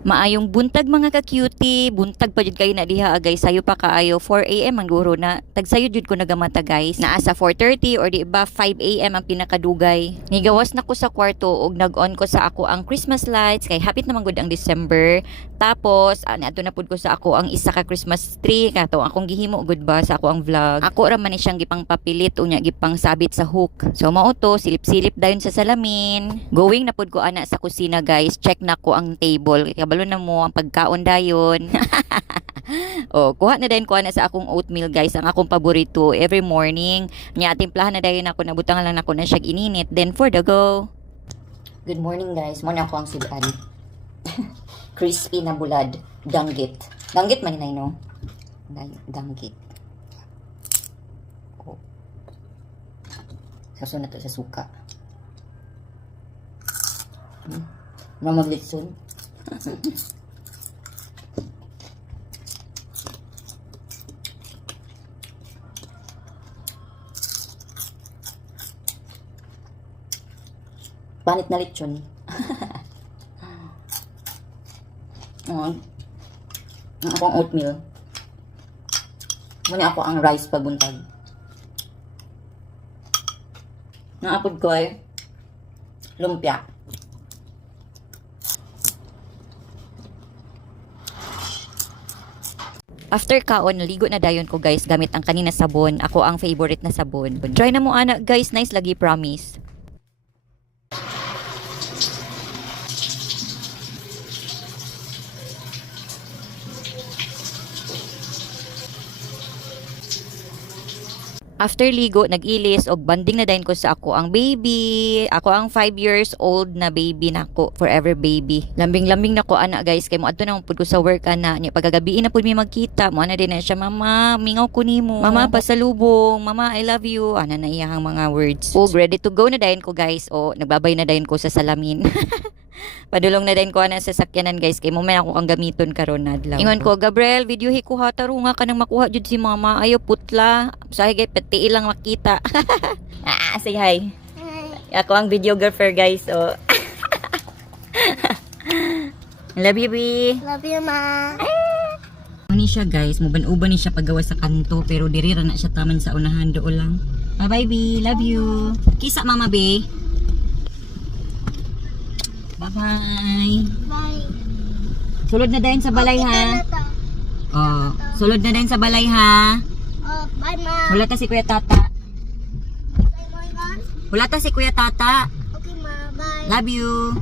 Maayong buntag mga ka-cutie, buntag pa jud kayo na diha guys, sayo pa kaayo 4 AM ang guro na. Tagsayo jud ko nagamata guys. Naa sa 4:30 or di ba 5 AM ang pinakadugay. Nigawas na ko sa kwarto ug nag-on ko sa ako ang Christmas lights kay hapit naman gud ang December. Tapos adto na pud ko sa ako ang isa ka Christmas tree kato akong gihimo gud ba sa ako ang vlog. Ako ra man ni siyang gipang papilit unya gipang sabit sa hook. So mao to silip-silip dayon sa salamin. Going na pud ko ana sa kusina guys. Check na ko ang table. Kabalo na mo ang pagkaon dayon. Oh, kuha na din ko na sa akong oatmeal guys, ang akong paborito every morning. Nya timplahan na dayon ako, nabutangan lang ako na siya ininit. Then for the go. Good morning guys. Mo na ako ang sudan. Crispy na bulad, danggit. Danggit man inay no. Danggit. Oh. Sasun na to sa suka. Mamaglit-sun. Panit na lechon. Ang akong oatmeal. Muna ako ang rice pabuntag. Naapod ko ay lumpia. After kaon, naligo na dayon ko guys gamit ang kanina sabon. Ako ang favorite na sabon. Try na mo ana guys, nice lagi promise. After ligo, nag-ilis og banding na dayon ko sa ako ang baby. Ako ang 5 years old na baby nako, forever baby. Lambing-lambing na ko ana guys kay mo adto na pud ko sa work ana. Nya pagagabi na pud mi magkita, mo ana din na siya, mama, mingaw ko nimo. Mama, pasalubong. Mama, I love you. Ana na iyang mga words. Og ready to go na dayon ko guys. O nagbabay na dayon ko sa salamin. Padulong na din ko na sa sakyanan guys kay mo man ako kang gamiton karon adlaw. Ingon ko, Gabriel, video ko ha tarunga ka nang makuha jud si mama. Ayo putla. Sahi gay pati ilang makita. Say hi. Hi. Ako ang videographer guys. Oh. Love you, B. Love you, ma. Ani siya guys, muban-uban ni siya paggawa sa kanto pero diri ra na siya taman sa unahan do lang. Bye-bye, B. Love you. Kisa mama, B. Bye-bye. Bye. Sulod na dayon sa balay ha. Oh, sulod na dayon sa balay ha. Oh, bye, ma. Wala ta si Kuya Tata. Bye, my God. Wala ta si Kuya Tata. Okay, ma. Bye. Love you.